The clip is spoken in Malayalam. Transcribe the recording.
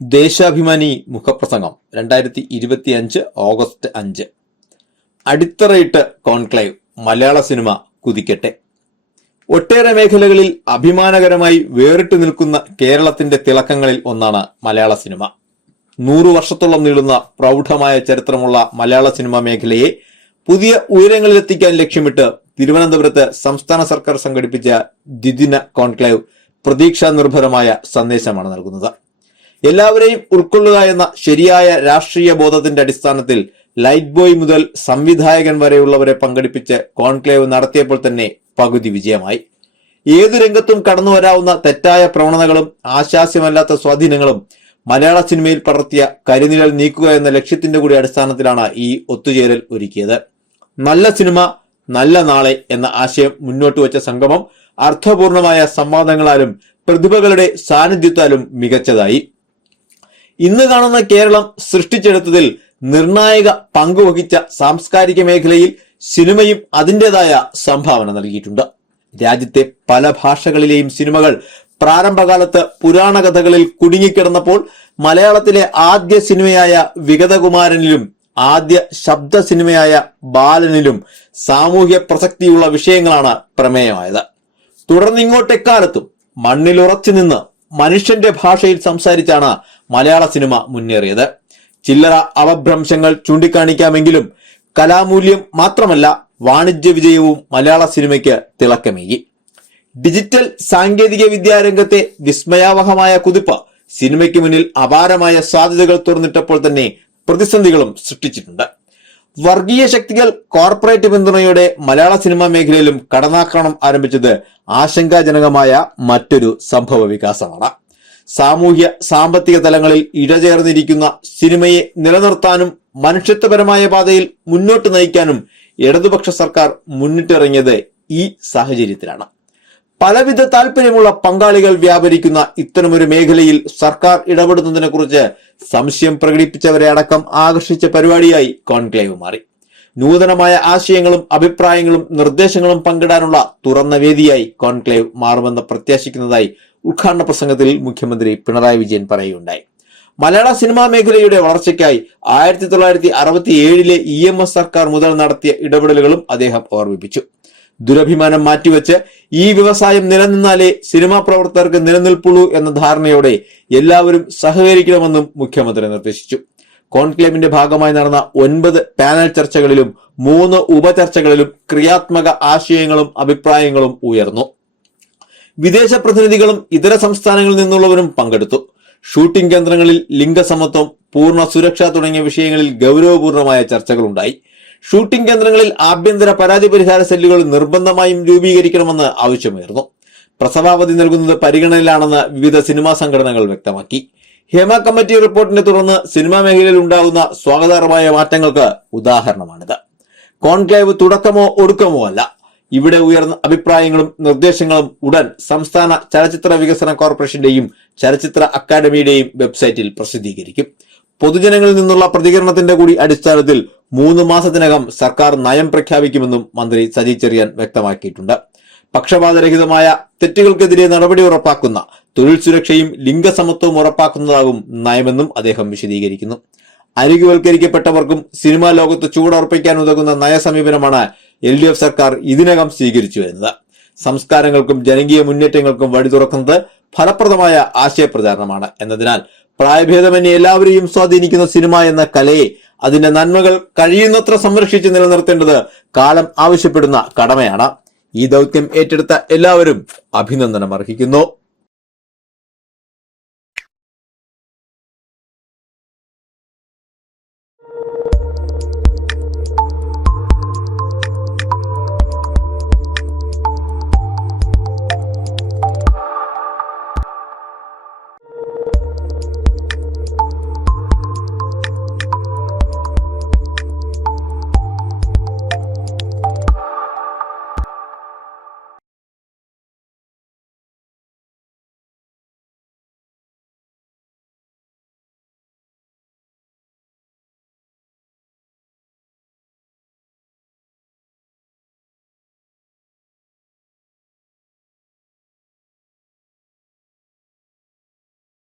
ദേശാഭിമാനി മുഖപ്രസംഗം രണ്ടായിരത്തി ഇരുപത്തി അഞ്ച് ഓഗസ്റ്റ് അഞ്ച്. അടിത്തറയിട്ട് കോൺക്ലേവ് മലയാള സിനിമ കുതിക്കട്ടെ. ഒട്ടേറെ മേഖലകളിൽ അഭിമാനകരമായി വേറിട്ട് നിൽക്കുന്ന കേരളത്തിന്റെ തിളക്കങ്ങളിൽ ഒന്നാണ് മലയാള സിനിമ. നൂറു വർഷത്തോളം നീളുന്ന പ്രൗഢമായ ചരിത്രമുള്ള മലയാള സിനിമാ മേഖലയെ പുതിയ ഉയരങ്ങളിലെത്തിക്കാൻ ലക്ഷ്യമിട്ട് തിരുവനന്തപുരത്ത് സംസ്ഥാന സർക്കാർ സംഘടിപ്പിച്ച ദ്വിദിന കോൺക്ലേവ് പ്രതീക്ഷാ നിർഭരമായ സന്ദേശമാണ് നൽകുന്നത്. എല്ലാവരെയും ഉൾക്കൊള്ളുക എന്ന ശരിയായ രാഷ്ട്രീയ ബോധത്തിന്റെ അടിസ്ഥാനത്തിൽ ലൈറ്റ് ബോയ് മുതൽ സംവിധായകൻ വരെയുള്ളവരെ പങ്കെടുപ്പിച്ച് കോൺക്ലേവ് നടത്തിയപ്പോൾ തന്നെ പകുതി വിജയമായി. ഏതു രംഗത്തും കടന്നു വരാവുന്ന തെറ്റായ പ്രവണതകളും ആശാസ്യമല്ലാത്ത സ്വാധീനങ്ങളും മലയാള സിനിമയിൽ പടർത്തിയ കരിനിഴൽ നീക്കുക എന്ന ലക്ഷ്യത്തിന്റെ കൂടി അടിസ്ഥാനത്തിലാണ് ഈ ഒത്തുചേരൽ ഒരുക്കിയത്. നല്ല സിനിമ നല്ല നാളെ എന്ന ആശയം മുന്നോട്ട് വെച്ച സംഗമം അർത്ഥപൂർണമായ സംവാദങ്ങളാലും പ്രതിഭകളുടെ സാന്നിധ്യത്താലും മികച്ചതായി. ഇന്ന് കാണുന്ന കേരളം സൃഷ്ടിച്ചെടുത്തതിൽ നിർണായക പങ്കുവഹിച്ച സാംസ്കാരിക മേഖലയിൽ സിനിമയും അതിന്റെതായ സംഭാവന നൽകിയിട്ടുണ്ട്. രാജ്യത്തെ പല ഭാഷകളിലെയും സിനിമകൾ പ്രാരംഭകാലത്ത് പുരാണ കഥകളിൽ കുടുങ്ങിക്കിടന്നപ്പോൾ മലയാളത്തിലെ ആദ്യ സിനിമയായ വിഗതകുമാരനിലും ആദ്യ ശബ്ദ സിനിമയായ ബാലനിലും സാമൂഹ്യ പ്രസക്തിയുള്ള വിഷയങ്ങളാണ് പ്രമേയമായത്. തുടർന്ന് ഇങ്ങോട്ടെക്കാലത്തും മണ്ണിലുറച്ചു നിന്ന് മനുഷ്യന്റെ ഭാഷയിൽ സംസാരിച്ചാണ് മലയാള സിനിമ മുന്നേറിയത്. ചില്ലറ അവഭ്രംശങ്ങൾ ചൂണ്ടിക്കാണിക്കാമെങ്കിലും കലാമൂല്യം മാത്രമല്ല വാണിജ്യ വിജയവും മലയാള സിനിമയ്ക്ക് തിളക്കമേകി. ഡിജിറ്റൽ സാങ്കേതിക വിദ്യാരംഗത്തെ വിസ്മയാവഹമായ കുതിപ്പ് സിനിമയ്ക്ക് മുന്നിൽ അപാരമായ സാധ്യതകൾ തുറന്നിട്ടപ്പോൾ തന്നെ പ്രതിസന്ധികളും സൃഷ്ടിച്ചിട്ടുണ്ട്. വർഗീയ ശക്തികൾ കോർപ്പറേറ്റ് പിന്തുണയോടെ മലയാള സിനിമാ മേഖലയിലും കടന്നാക്രമണം ആരംഭിച്ചത് ആശങ്കാജനകമായ മറ്റൊരു സംഭവ വികാസമാണ് സാമൂഹ്യ സാമ്പത്തിക തലങ്ങളിൽ ഇഴചേർന്നിരിക്കുന്ന സിനിമയെ നിലനിർത്താനും മനുഷ്യത്വപരമായ പാതയിൽ മുന്നോട്ട് നയിക്കാനും ഇടതുപക്ഷ സർക്കാർ മുന്നിട്ടിറങ്ങിയത് ഈ സാഹചര്യത്തിലാണ്. പലവിധ താല്പര്യമുള്ള പങ്കാളികൾ വ്യാപരിക്കുന്ന ഇത്തരമൊരു മേഖലയിൽ സർക്കാർ ഇടപെടുന്നതിനെ കുറിച്ച് സംശയം പ്രകടിപ്പിച്ചവരെ അടക്കം ആകർഷിച്ച പരിപാടിയായി കോൺക്ലേവ് മാറി. നൂതനമായ ആശയങ്ങളും അഭിപ്രായങ്ങളും നിർദ്ദേശങ്ങളും പങ്കിടാനുള്ള തുറന്ന വേദിയായി കോൺക്ലേവ് മാറുമെന്ന് പ്രത്യാശിക്കുന്നതായി ഉദ്ഘാടന പ്രസംഗത്തിൽ മുഖ്യമന്ത്രി പിണറായി വിജയൻ പറയുകയുണ്ടായി. മലയാള സിനിമാ മേഖലയുടെ വളർച്ചയ്ക്കായി ആയിരത്തി തൊള്ളായിരത്തി അറുപത്തി ഏഴിലെ ഇ എം എസ് സർക്കാർ മുതൽ നടത്തിയ ഇടപെടലുകളും അദ്ദേഹം ഓർമ്മിപ്പിച്ചു. ദുരഭിമാനം മാറ്റിവെച്ച് ഈ വ്യവസായം നിലനിന്നാലേ സിനിമാ പ്രവർത്തകർക്ക് നിലനിൽപ്പുള്ളൂ എന്ന ധാരണയോടെ എല്ലാവരും സഹകരിക്കണമെന്നും മുഖ്യമന്ത്രി നിർദ്ദേശിച്ചു. കോൺക്ലേവിന്റെ ഭാഗമായി നടന്ന ഒൻപത് പാനൽ ചർച്ചകളിലും മൂന്ന് ഉപചർച്ചകളിലും ക്രിയാത്മക ആശയങ്ങളും അഭിപ്രായങ്ങളും ഉയർന്നു. വിദേശ പ്രതിനിധികളും ഇതര സംസ്ഥാനങ്ങളിൽ നിന്നുള്ളവരും പങ്കെടുത്തു. ഷൂട്ടിംഗ് കേന്ദ്രങ്ങളിൽ ലിംഗസമത്വം പൂർണ സുരക്ഷ തുടങ്ങിയ വിഷയങ്ങളിൽ ഗൗരവപൂർണമായ ചർച്ചകളുണ്ടായി. ഷൂട്ടിംഗ് കേന്ദ്രങ്ങളിൽ ആഭ്യന്തര പരാതി പരിഹാര സെല്ലുകൾ നിർബന്ധമായും രൂപീകരിക്കണമെന്ന് ആവശ്യമുയർന്നു. പ്രസവാവധി നൽകുന്നത് പരിഗണനയിലാണെന്ന് വിവിധ സിനിമാ സംഘടനകൾ വ്യക്തമാക്കി. ഹേമ കമ്മിറ്റി റിപ്പോർട്ടിനെ തുടർന്ന് സിനിമാ മേഖലയിൽ ഉണ്ടാകുന്ന സ്വാഗതാർഹമായ മാറ്റങ്ങൾക്ക് ഉദാഹരണമാണിത്. കോൺക്ലേവ് തുടക്കമോ ഒടുക്കമോ അല്ല. ഇവിടെ ഉയർന്ന അഭിപ്രായങ്ങളും നിർദ്ദേശങ്ങളും ഉടൻ സംസ്ഥാന ചലച്ചിത്ര വികസന കോർപ്പറേഷന്റെയും ചലച്ചിത്ര അക്കാദമിയുടെയും വെബ്സൈറ്റിൽ പ്രസിദ്ധീകരിക്കും. പൊതുജനങ്ങളിൽ നിന്നുള്ള പ്രതികരണത്തിന്റെ കൂടി അടിസ്ഥാനത്തിൽ മൂന്ന് മാസത്തിനകം സർക്കാർ നയം പ്രഖ്യാപിക്കുമെന്നും മന്ത്രി സജി ചെറിയാൻ വ്യക്തമാക്കിയിട്ടുണ്ട്. പക്ഷപാതരഹിതമായ തെറ്റുകൾക്കെതിരെ നടപടി ഉറപ്പാക്കുന്ന തൊഴിൽ സുരക്ഷയും ലിംഗസമത്വവും ഉറപ്പാക്കുന്നതാകും നയമെന്നും അദ്ദേഹം വിശദീകരിക്കുന്നു. അരികുവൽക്കരിക്കപ്പെട്ടവർക്കും സിനിമാ ലോകത്ത് ചൂടുറപ്പിക്കാൻ ഉതകുന്ന നയസമീപനമാണ് എൽ ഡി എഫ് സർക്കാർ ഇതിനകം സ്വീകരിച്ചു വരുന്നത് സംസ്കാരങ്ങൾക്കും ജനകീയ മുന്നേറ്റങ്ങൾക്കും വഴി തുറക്കുന്നത് ഫലപ്രദമായ ആശയപ്രചാരണമാണ്. എന്നതിനാൽ പ്രായഭേദമന്യേ എല്ലാവരെയും സ്വാധീനിക്കുന്ന സിനിമ എന്ന കലയെ അതിന്റെ നന്മകൾ കഴിയുന്നത്ര സംരക്ഷിച്ച് നിലനിർത്തേണ്ടത് കാലം ആവശ്യപ്പെടുന്ന കടമയാണ്. ഈ ദൗത്യം ഏറ്റെടുത്ത എല്ലാവരും അഭിനന്ദനം അർഹിക്കുന്നു